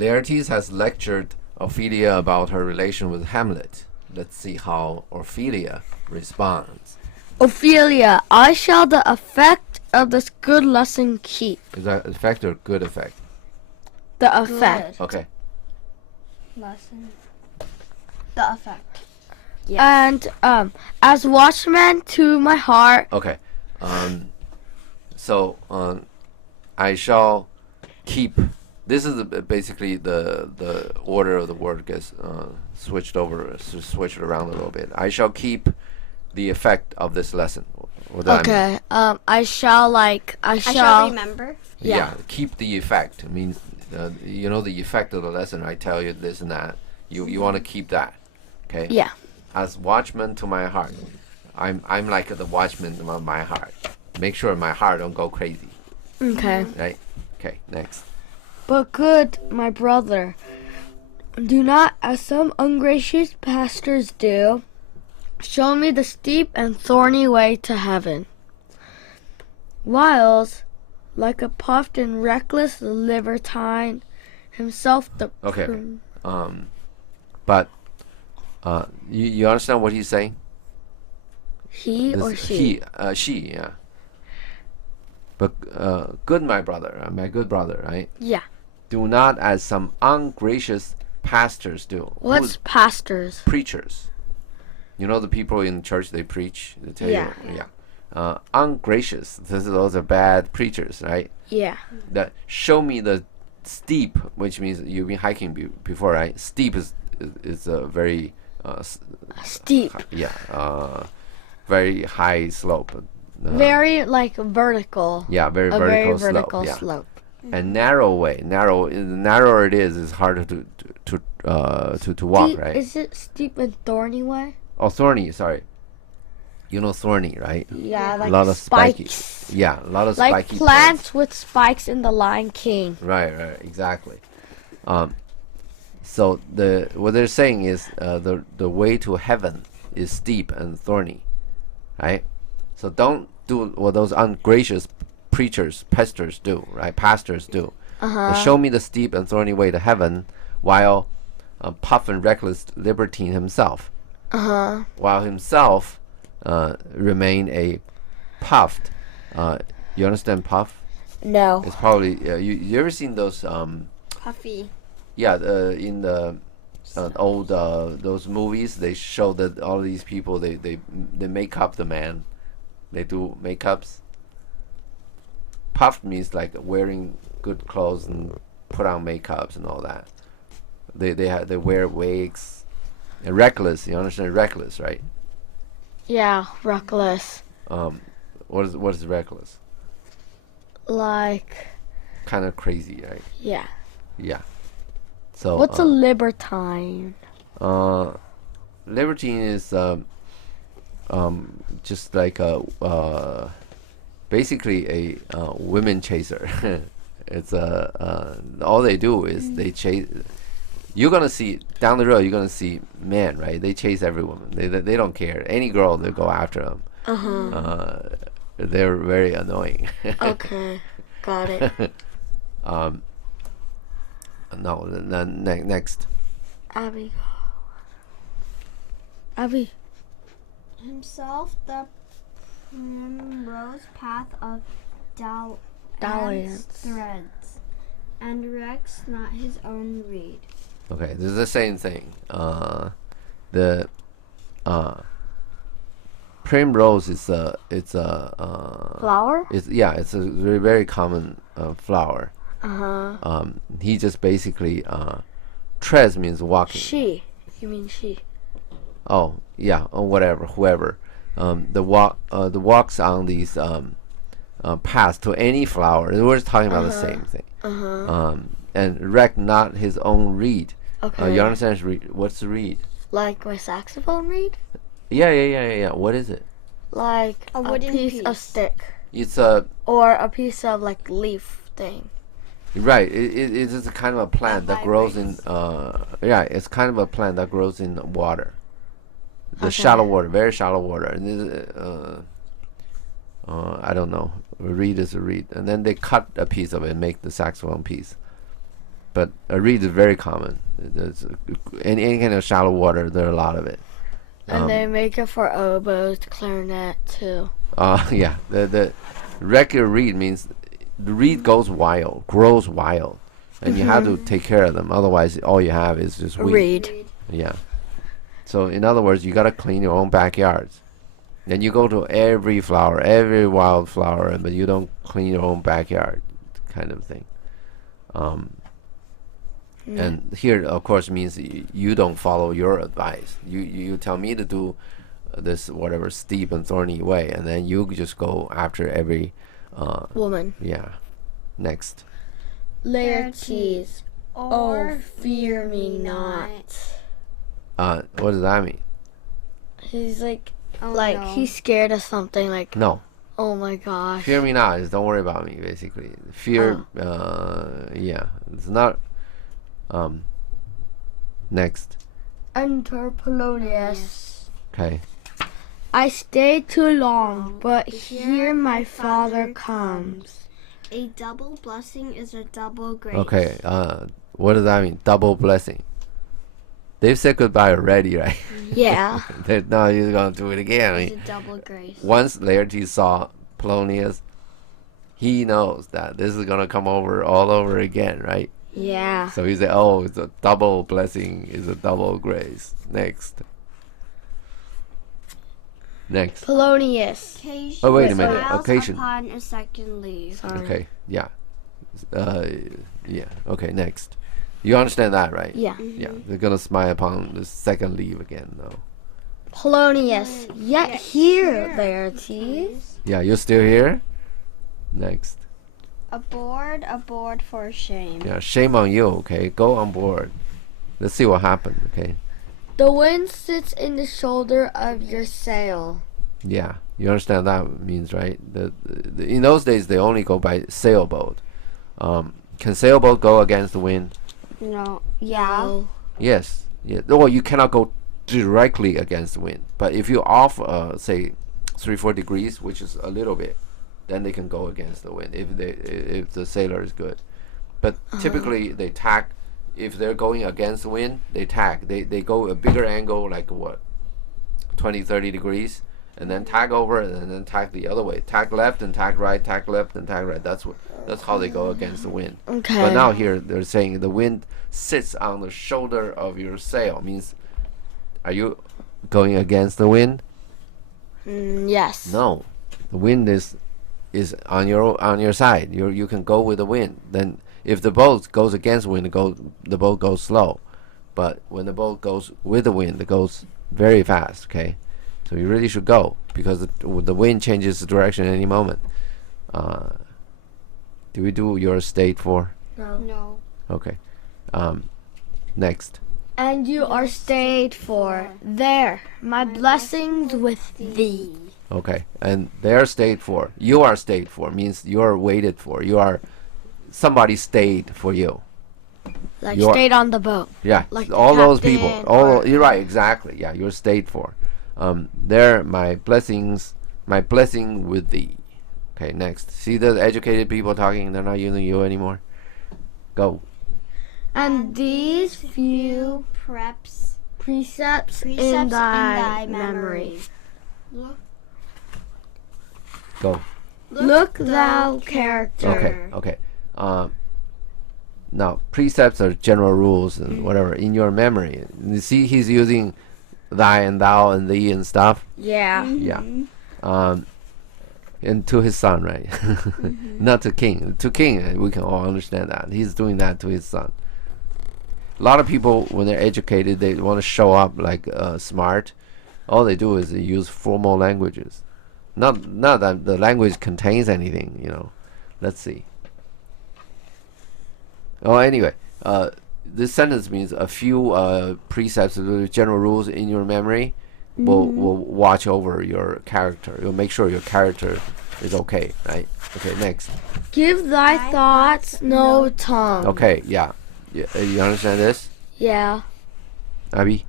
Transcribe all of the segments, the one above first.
Laertes has lectured Ophelia about her relation with Hamlet. Let's see how Ophelia responds. Ophelia, I shall the effect of this good lesson keep. Is that effect or good effect? The effect. Good. Okay. Lesson. The effect. Yes. And as watchman to my heart. Okay. So I shall keep. This is basically the order of the word gets switched around a little bit. I shall keep the effect of this lesson. What does that mean? I shall I shall remember. Yeah, keep the effect. It means the effect of the lesson. I tell you this and that. You want to keep that. Okay. Yeah. As watchman to my heart, I'm like the watchman of my heart. Make sure my heart don't go crazy. Okay. Right. Okay. Next. But good, my brother, do not, as some ungracious pastors do, show me the steep and thorny way to heaven. Whiles, like a puffed and reckless libertine, himself the Okay. But you understand what he's saying? He or she? She, yeah. But good, my brother, my good brother, right? Yeah. Do not as some ungracious pastors do. What's pastors? Preachers. You know the people in church, they preach. They tell Yeah. you, ungracious. Those are bad preachers, right? Yeah. That show me the steep, which means you've been hiking before, right? Steep is a very Steep. very high slope. Very like vertical. Yeah, very A vertical very vertical slope. slope. Yeah. And narrow way. The narrower it is harder to walk, right? Is it steep and thorny way? Oh, thorny. Sorry. You know thorny, right? Yeah, like a lot of spikes. spiky. Yeah, a lot of Like spiky plants with spikes in the Lion King. Right, exactly. So what they're saying is the way to heaven is steep and thorny, right? So don't do what those ungracious preachers, pastors do, right? Pastors do. They show me the steep and thorny way to heaven, while puff and reckless libertine himself, while himself remain a puffed. You understand puff? No. It's probably you ever seen those Puffy. yeah in the old those movies, they show that all these people they make up the man. They do makeups. Puffed means like wearing good clothes and put on makeups and all that. They wear wigs. And reckless, you understand reckless, right? Yeah, reckless. What is reckless? Like. Kind of crazy, right? Yeah. Yeah. So what's a libertine? Libertine is just like basically a women chaser. It's all they do is they chase. You're gonna see down the road. You're gonna see men, right? They chase every woman. They don't care. Any girl, they go after them. They're very annoying. Okay, got it. No, next. Abby. Himself the primrose path of Dalliance. threads, and recks not his own reed. Okay, this is the same thing. The primrose is it's a Flower? It's it's a very very common flower. He just basically treads means walking. She. You mean she? Oh yeah, or whatever, whoever. The walks on these paths to any flower. We're just talking about the same thing. And wreck not his own reed. Okay. You understand what's the reed? Like my saxophone reed? Yeah. What is it? Like A wooden piece of piece. stick. It's a Or a piece of like leaf thing. right. It is a kind of a plant that grows in. It's kind of a plant that grows in water. The shallow water, very shallow water. And I don't know. A reed is a reed, and then they cut a piece of it and make the saxophone piece. But a reed is very common. There's any kind of shallow water. There are a lot of it. And they make it for oboes, clarinet too. Yeah. The regular reed means the reed grows wild, and you have to take care of them. Otherwise, all you have is just weed. Reed. Yeah. So in other words, you gotta clean your own backyards. Then you go to every flower, every wildflower, but you don't clean your own backyard, kind of thing. And here, of course, means you don't follow your advice. You tell me to do this whatever steep and thorny way, and then you just go after every Woman. yeah. Next. Laertes. Or fear me not. What does that mean? He's like, Oh, like no. he's scared of something. Like, No. oh my gosh. Fear me not is don't worry about me, basically. Fear, yeah. It's not. Next. Enter Polonius. Okay. I stayed too long, but here my father comes. A double blessing is a double grace. Okay. What does that mean? Double blessing. They've said goodbye already, right? Yeah. They're not he's gonna do it again. I It's mean, a double grace. once Laertes saw Polonius, he knows that this is gonna come over all over again, right? Yeah. So he said, "Oh, it's a double blessing, is a double grace." Next. Next. Polonius. Occasion Oh, wait a minute. smiles Occasion. upon a second leave. Sorry. Okay. Yeah. Yeah. Okay. Next. You understand that, right? Yeah. Yeah. They're gonna smile upon the second leave again, though. Polonius. Yet here, Laertes. Yeah. You're still here. Next. Aboard for shame. Yeah. Shame on you. Okay. Go on board. Let's see what happened. Okay. The wind sits in the shoulder of your sail. Yeah. You understand that means, right? In those days, they only go by sailboat. Can sailboat go against the wind? No. Yeah. No. Yes. Yeah. Well, you cannot go directly against the wind, but if you off, say, 3-4 degrees, which is a little bit, then they can go against the wind if the sailor is good. But typically they tack. If they're going against the wind, they tack. They go a bigger angle, like what, 20-30 degrees, and then tack over and then tack the other way. Tack left and tack right. Tack left and tack right. That's how they go against the wind. Okay. But now here they're saying the wind sits on the shoulder of your sail. Means, are you going against the wind? Yes. No, the wind is on your side. You can go with the wind. Then if the boat goes against wind, the boat goes slow. But when the boat goes with the wind, it goes very fast. Okay, so you really should go because the wind changes direction at any moment. Do we do your state for? No. Okay. Next. And you are stayed for. There, my blessings with thee. Okay, and they're stayed for. You are stayed for means you are waited for. You are somebody stayed for you. Like You are- stayed on the boat. Yeah, Like the all those people. captain All or- you're right, exactly. Yeah, you're stayed for. They're my blessings, my blessing with thee. Okay, next. See the educated people talking. They're not using you anymore. Go. And these few precepts in thy memory. Go. Look thou character. Okay. Now precepts are general rules and whatever in your memory. You see, he's using thy and thou and thee and stuff. Yeah. Yeah. And to his son, right? Not to king. To king, we can all understand that. He's doing that to his son. A lot of people, when they're educated, they want to show up like smart. All they do is they use formal languages. Not that the language contains anything, you know. Let's see. Oh, anyway, this sentence means a few precepts, general rules in your memory will watch over your character. You'll make sure your character is okay, right? Okay, next. Give thy thoughts no tongue. Okay, yeah. You understand this, Yeah. Abby?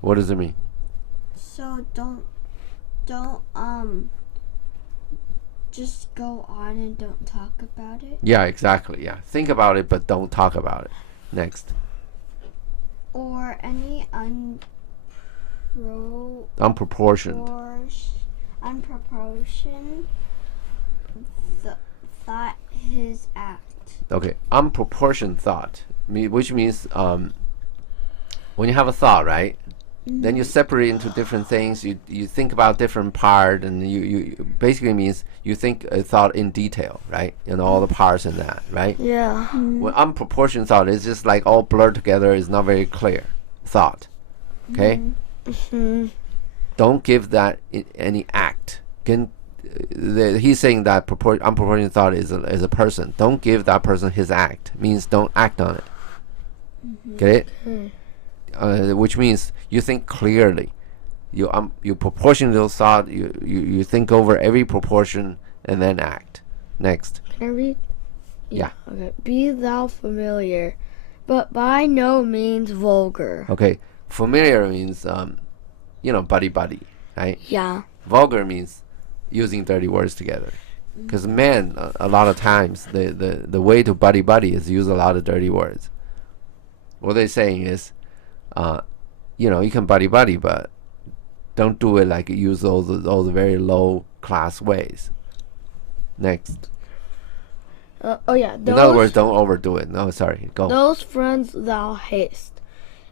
What does it mean? So don't just go on and don't talk about it. Yeah, exactly. Yeah. Think about it, but don't talk about it. Next. Or any Unproportioned. unproportioned thought his act. Okay. Unproportioned thought, which means when you have a thought, right? Then you separate into different things. You think about different part, and you basically means you think a thought in detail, right? And all the parts in that, right? Yeah. When unproportioned thought is just like all blurred together, is not very clear thought. Okay. Don't give that any act. He's saying that unproportioned thought is a person. Don't give that person his act. Means don't act on it. Get it? Which means you think clearly. You proportion those thoughts. You think over every proportion and then act. Next. Can I read? Yeah. Okay. Be thou familiar, but by no means vulgar. Okay. Familiar means buddy, right? Yeah. Vulgar means using dirty words together. Because men, a lot of times, the way to buddy is use a lot of dirty words. What they're saying is, you can buddy, but don't do it like use all the very low class ways. Next. In In other words, don't overdo it. No, sorry. Go. Those friends thou hast,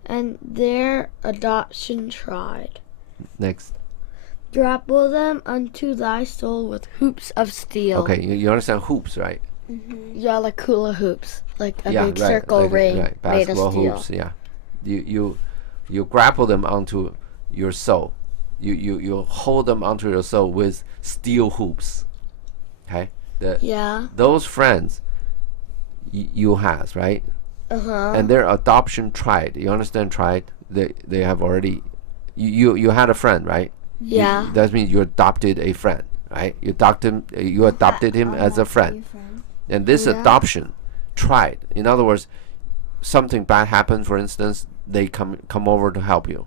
and their adoption tried. Next. Grapple them unto thy soul with hoops of steel. Okay, you understand hoops, right? Yeah, like hula hoops, like a Yeah, big right. circle Like, ring right. made of Basketball steel. hoops. Yeah. You grapple them onto your soul. You hold them onto your soul with steel hoops. Okay. Yeah. Those friends you has, right? And their adoption tried. You understand tried? They have already. You had a friend, right? Yeah. That means you adopted a friend, right? You adopted him as a friend. And this adoption tried. In other words, something bad happened, for instance, they come over to help you.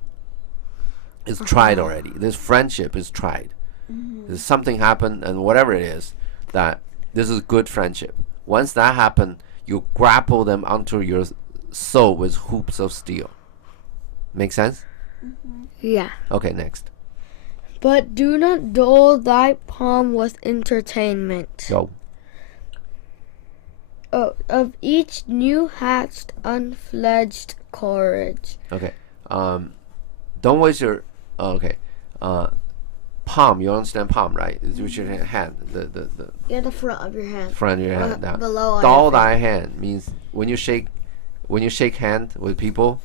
It's tried already. This friendship is tried. There's something happened, and whatever it is, that this is good friendship. Once that happened, you grapple them onto your soul with hoops of steel. Make sense? Yeah. Okay, next. But do not dull thy palm with entertainment. Go. Of each new hatched, unfledged courage. Okay. Don't waste your. Okay. Palm. You understand palm, right? It's with your hand. The front of your hand. Front of your hand. Now. Below. Dull thy hand means when you shake hand with people.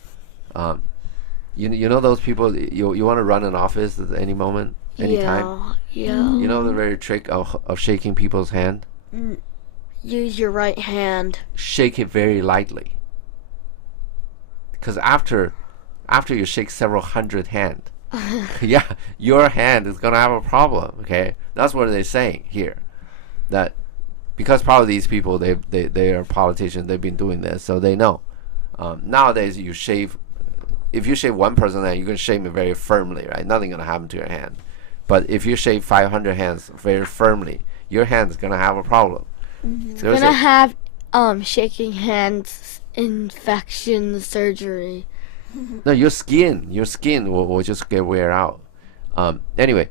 You know those people you want to run an office at any moment, anytime. Yeah. You know the very trick of shaking people's hand. Use your right hand. Shake it very lightly. Because after you shake several hundred hand, yeah, your hand is gonna have a problem. Okay, that's what they're saying here. That because probably these people they are politicians. They've been doing this, so they know. Nowadays, you shave. If you shave one person's hand, you can shave it very firmly, right? Nothing gonna happen to your hand. But if you shave 500 hands very firmly, your hand is gonna have a problem. So Gonna have shaking hands infection surgery. No, your skin will just get wear out. Anyway,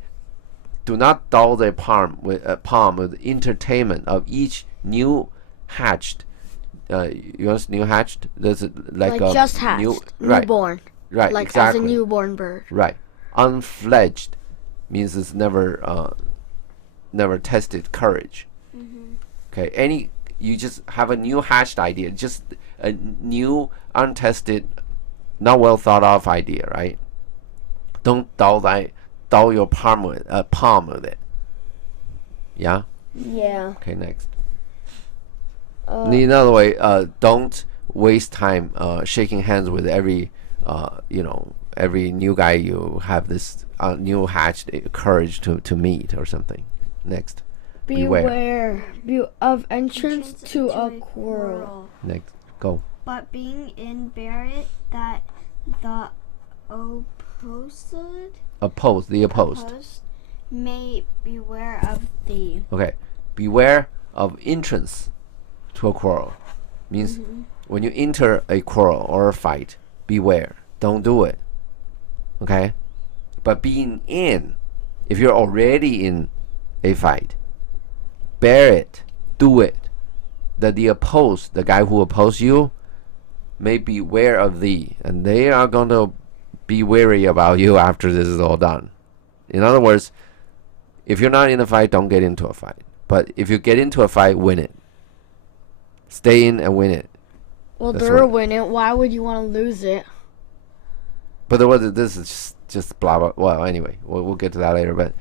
do not dull their palm with entertainment of each new hatched. You understand new hatched? There's like a just hatched, newborn. Right, like exactly. As a newborn bird. Right, unfledged means it's never tested courage. Okay, you just have a new hatched idea, just a new untested, not well thought of idea, right? Don't dull your palm with it. Yeah. Yeah. Okay, next. In other way, don't waste time shaking hands with every new guy you have this new hatched courage to meet or something. Next. Beware of entrance to a quarrel. Next, go. But being in Barrett that the opposed The opposed. may beware of thee. Okay, beware of entrance to a quarrel. Means when you enter a quarrel or a fight, beware. Don't do it. Okay? But being in, if you're already in a fight, bear it, do it. That the guy who opposes you, may beware of thee, and they are going to be wary about you after this is all done. In other words, if you're not in a fight, don't get into a fight. But if you get into a fight, win it. Stay in and win it. Well, That's they're what- winning. Why would you want to lose it? But this is just blah blah. Well, anyway, we'll get to that later. But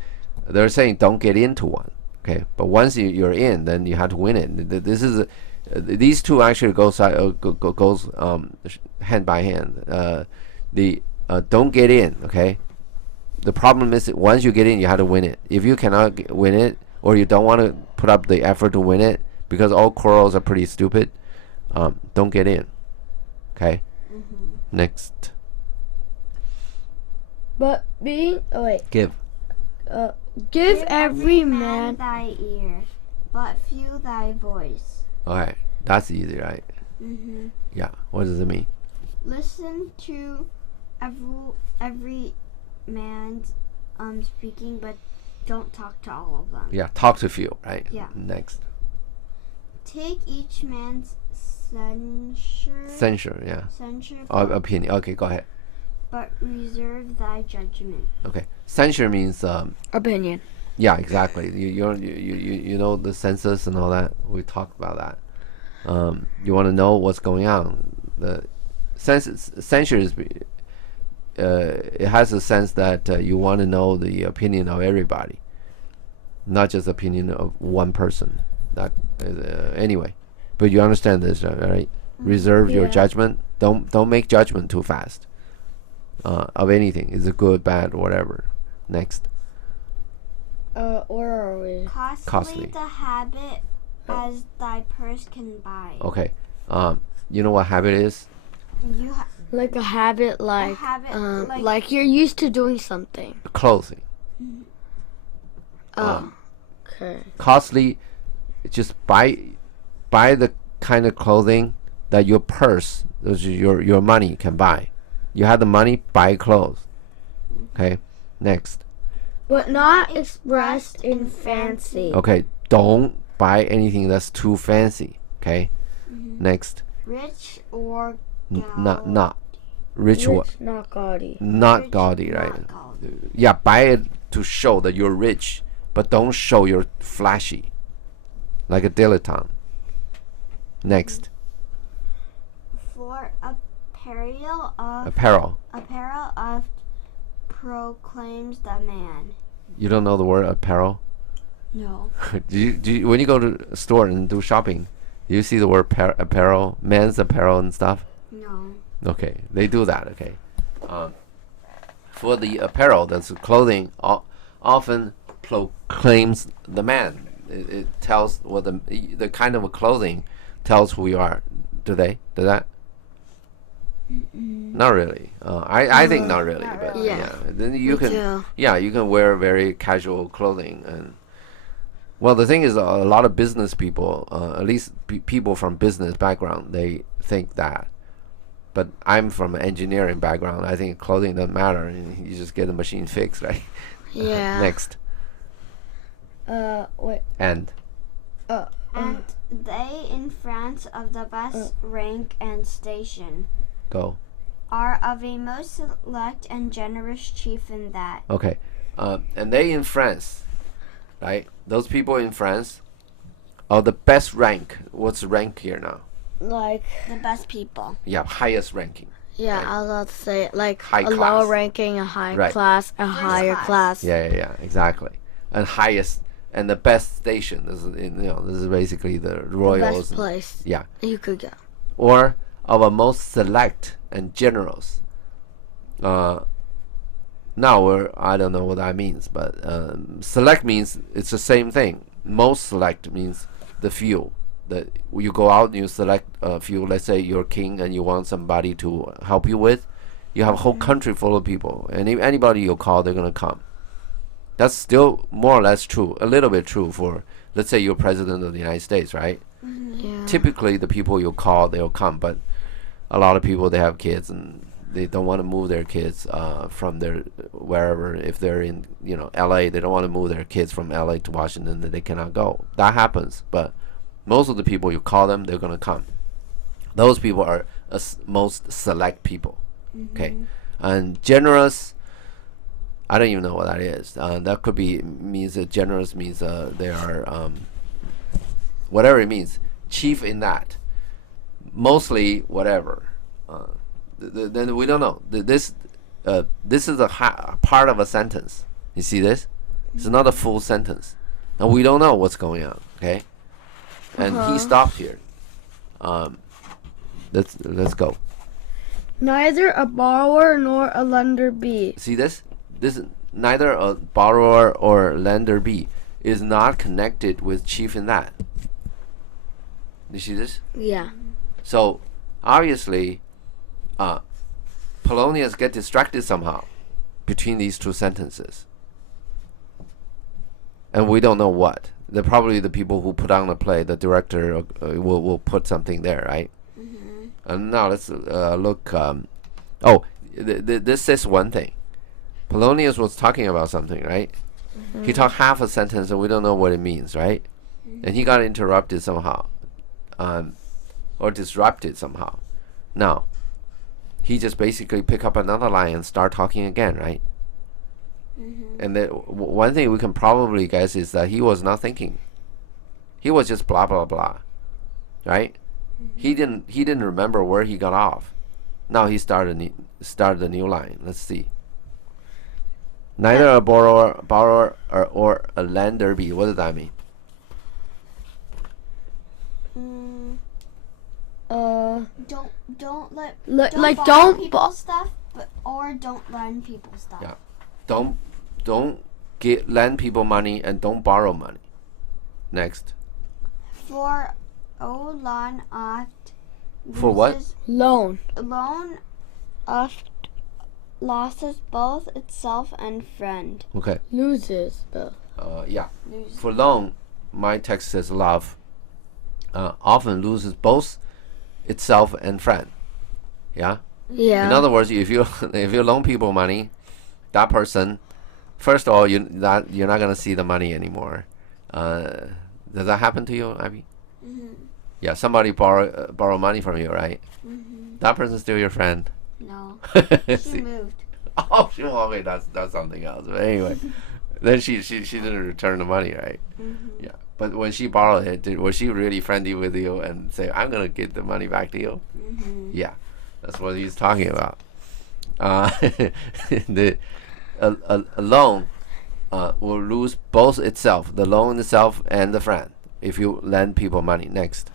they're saying don't get into one. Okay, but once you're in, then you have to win it. This is these two actually goes hand by hand. Don't get in. Okay, the problem is that once you get in, you have to win it. If you cannot win it, or you don't want to put up the effort to win it, because all quarrels are pretty stupid, don't get in. Okay. Next. But Give. give every man. thy ear, but few thy voice. Okay, that's easy, right? Yeah. What does it mean? Listen to every man's speaking, but don't talk to all of them. Yeah, talk to few, right? Yeah. Next. Take each man's censure, Yeah. for, Opinion. Okay, go ahead. but reserve thy judgment. Okay. Censure means Opinion. yeah, exactly. You know the census and all that. We talked about that. You want to know what's going on. The censure is it has a sense that you want to know the opinion of everybody, not just opinion of one person. That anyway, but you understand this, right? Reserve your Yeah. judgment. Don't make judgment too fast. Of anything, is it good, bad, whatever. Next. Where are we? Costly. The habit as thy purse can buy. Okay. You know what habit is? You Like a habit, like like you're used to doing something. Clothing. Oh, okay. Costly. Just buy the kind of clothing that your purse, your money can buy. You have the money, buy clothes. Okay. Next. But not expressed in fancy. Okay. Don't buy anything that's too fancy. Okay. Next. rich or Not rich. What? Rich, not gaudy. Not rich, gaudy, right? not gaudy. Yeah, buy it to show that you're rich, but don't show you're flashy, like a dilettante. Next. For apparel Apparel. of proclaims the man. You don't know the word apparel? No. do you when you go to a store and do shopping, do you see the word apparel, men's apparel and stuff? No. Okay, they do that. Okay. For the apparel, that's clothing, often proclaims the man. It tells what the kind of clothing tells who you are. Do that? Not really. I think not really. Not But really. yeah. Then you Me can. too. Yeah, you can wear very casual clothing. And well, the thing is, a lot of business people, at least people from business background, they think that. But I'm from an engineering background. I think clothing doesn't matter, and you just get the machine fixed, right? Yeah. Next. Wait. And And they in France of the best rank and station go. are of a most select and generous chief in that. Okay. And they in France, right? Those people in France are the best rank. What's the rank here now? Like, The best people. Yeah, highest ranking. yeah, Right. I was about to say, like, High a class. lower ranking, a high Right. class, a higher class. class. Yeah, exactly. And highest and the best station. This is basically the The royals. best place Yeah. you could go. Or of a most select and generous. Now I don't know what that means, but select means it's the same thing. Most select means the few. That you go out and you select a few. Let's say you're king and you want somebody to help you with. You have a whole country full of people, and anybody you call, they're gonna come. That's still more or less true, a little bit true for, let's say you're president of the United States, right? Yeah. Typically, the people you call, they'll come, but a lot of people, they have kids and they don't want to move their kids from their wherever. If they're in, LA, they don't want to move their kids from LA to Washington, that they cannot go. That happens, but most of the people you call them, they're gonna come. Those people are most select people. Okay, and generous, I don't even know what that is. That could be means generous means they are whatever it means. Chief in that, mostly whatever. Then we don't know. This is a part of a sentence. You see this? It's not a full sentence, and we don't know what's going on. Okay, and he stopped here. Let's go. Neither a borrower nor a lender be. See this? This neither a borrower or lender be is not connected with chief in that. You see this? Yeah. So obviously, Polonius get distracted somehow between these two sentences, and we don't know what. They're probably the people who put on the play. The director will put something there, right? And now let's look. This says one thing. Polonius was talking about something, right? He talked half a sentence and we don't know what it means, right? And he got interrupted somehow, or disrupted somehow. Now, he just basically pick up another line and start talking again, right? And then one thing we can probably guess is that he was not thinking. He was just blah blah blah, right? He didn't remember where he got off. Now he started a new line. Let's see. Neither a borrower or a lender be. What does that mean? Don't let like borrow don't people's stuff, or don't lend people stuff. Yeah. Don't lend people money and don't borrow money. Next. For loan oft For what? loan. Loan oft losses both itself and friend. Okay. Loses both. Yeah. For loan, my text says love often loses both itself and friend. Yeah. Yeah. In other words, if you loan people money, that person, first of all, you're not gonna see the money anymore. Does that happen to you, Abby? Yeah. Somebody borrow money from you, right? That person's still your friend. No, See? she moved. Oh, okay, that's something else. But anyway, then she didn't return the money, right? Yeah. But when she borrowed it, was she really friendly with you and say, "I'm gonna get the money back to you"? Yeah, that's what he's talking about. A loan will lose both itself, the loan itself, and the friend, if you lend people money. Next.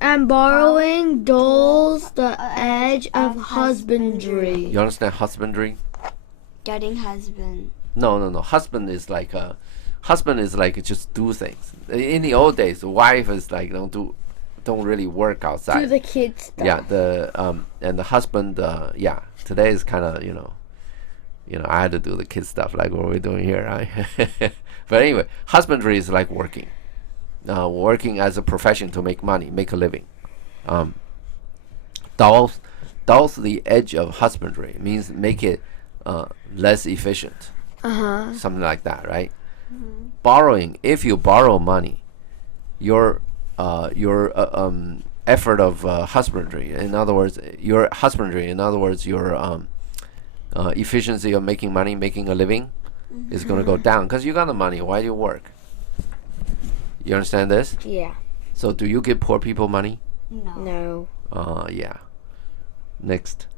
And borrowing dulls the edge of husbandry. You understand husbandry? Getting husband. No. Husband is like just do things. In the old days, the wife is like don't really work outside. Do the kids stuff. Yeah, and the husband, yeah. Today is kind of I had to do the kids stuff like what we're doing here, right? But anyway, husbandry is like working as a profession to make money, make a living. Dulls the edge of husbandry means make it less efficient. Something like that, right? Borrowing, if you borrow money, your effort of husbandry, in other words, your efficiency of making money, making a living, is going to go down because you got the money. Why do you work? You understand this? Yeah. So do you give poor people money? No. No. Yeah. Next.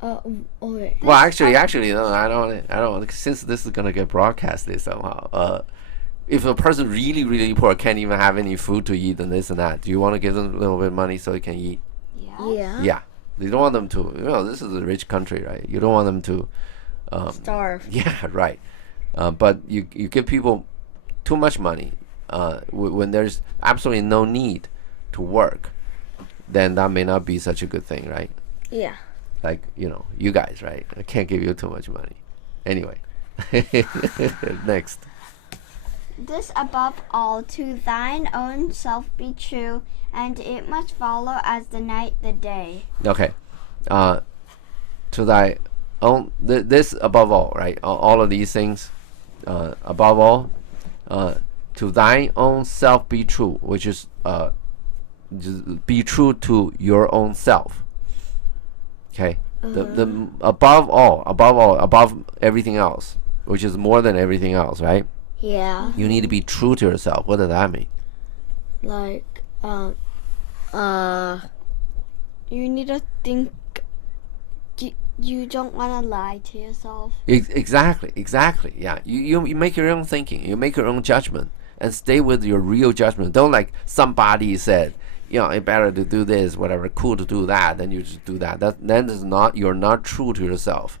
Okay. Well, actually, no. I don't. Since this is gonna get broadcasted somehow. If a person really, really poor can't even have any food to eat and this and that, do you want to give them a little bit of money so they can eat? Yeah. Yeah. You don't want them to. This is a rich country, right? You don't want them to Starve. Yeah, right. But you give people too much money when there's absolutely no need to work, then that may not be such a good thing, right? Yeah. Like you guys, right? I can't give you too much money. Anyway, next. This above all, to thine own self be true, and it must follow as the night the day. Okay. To thy own, this above all, right? All of these things, above all, to thine own self be true, which is just be true to your own self. Okay. The above all, above everything else, which is more than everything else, right? Yeah. You need to be true to yourself. What does that mean? Like, You need to think. You don't want to lie to yourself. Exactly. Yeah. You make your own thinking. You make your own judgment, and stay with your real judgment. Don't like somebody said, it's better to do this, whatever, cool to do that, then you just do that. That is not, you're not true to yourself,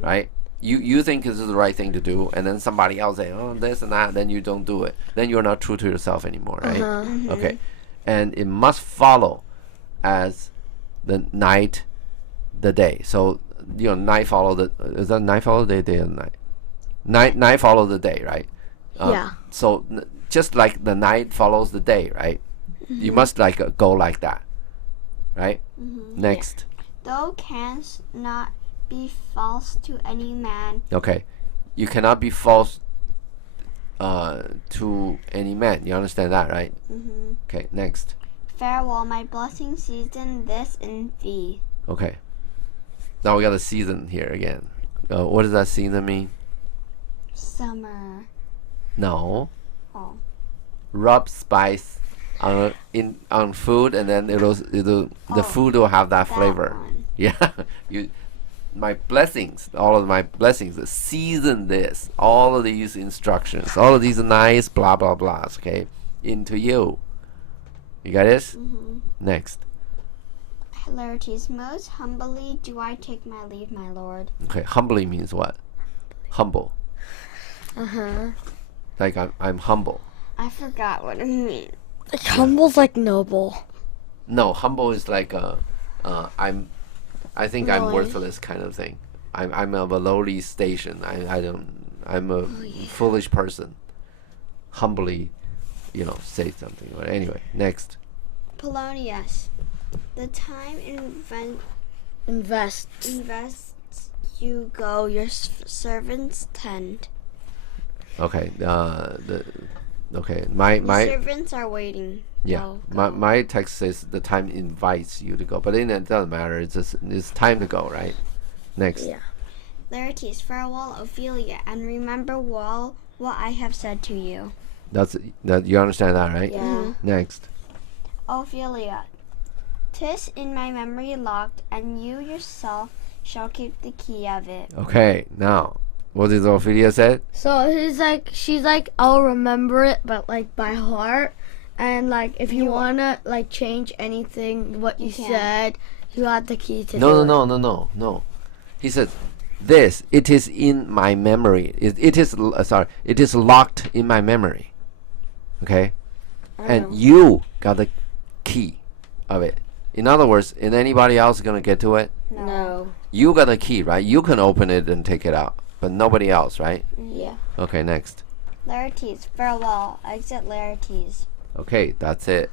right? You think this is the right thing to do, and then somebody else say, oh, this and that, then you don't do it. Then you're not true to yourself anymore, right? Okay. And it must follow as the night, the day. So, night follow is that night follow the day, and night follow the day, right? yeah. So just like the night follows the day, right? You must go like that, right? Next. Thou canst not be false to any man. Okay. You cannot be false to any man. You understand that, right? Okay, next. Farewell, my blessing season this in thee. Okay. Now we got a season here again. What does that season mean? Summer. No. Oh. Rub spice on food, and then the food will have that flavor. One. Yeah. My blessings, all of my blessings, season this, all of these instructions, all of these nice blah blah blahs, okay, into you. You got this? Next. Hilarities, most humbly do I take my leave, my lord. Okay, humbly means what? Humble. Like I'm humble. I forgot what it means. Like, humble's like noble. No, humble is like I think I'm worthless kind of thing. I'm of a lowly station. I'm a foolish person. Humbly, say something. But anyway, next. Polonius, the time Invests. you go, your servants tend. Okay. The My servants are waiting. yeah. Go. My text says the time invites you to go, but then it doesn't matter. It's time to go, right? Next. Yeah. Laertes, farewell, Ophelia, and remember well what I have said to you. That you understand that, right? Yeah. Next. Ophelia, 'tis in my memory locked, and you yourself shall keep the key of it. Okay. Now, what did Ophelia said? So she's like, I'll remember it, but like by heart. And like, if you wanna like change anything what you can. said, you have the key to do it. No. He said, "This it is in my memory. It is locked in my memory." Okay, and you got the key of it. In other words, is anybody else gonna get to it? No. You got the key, right? You can open it and take it out, but nobody else, right? Yeah. Okay, next. Laertes, farewell, exit Laertes. Okay, that's it.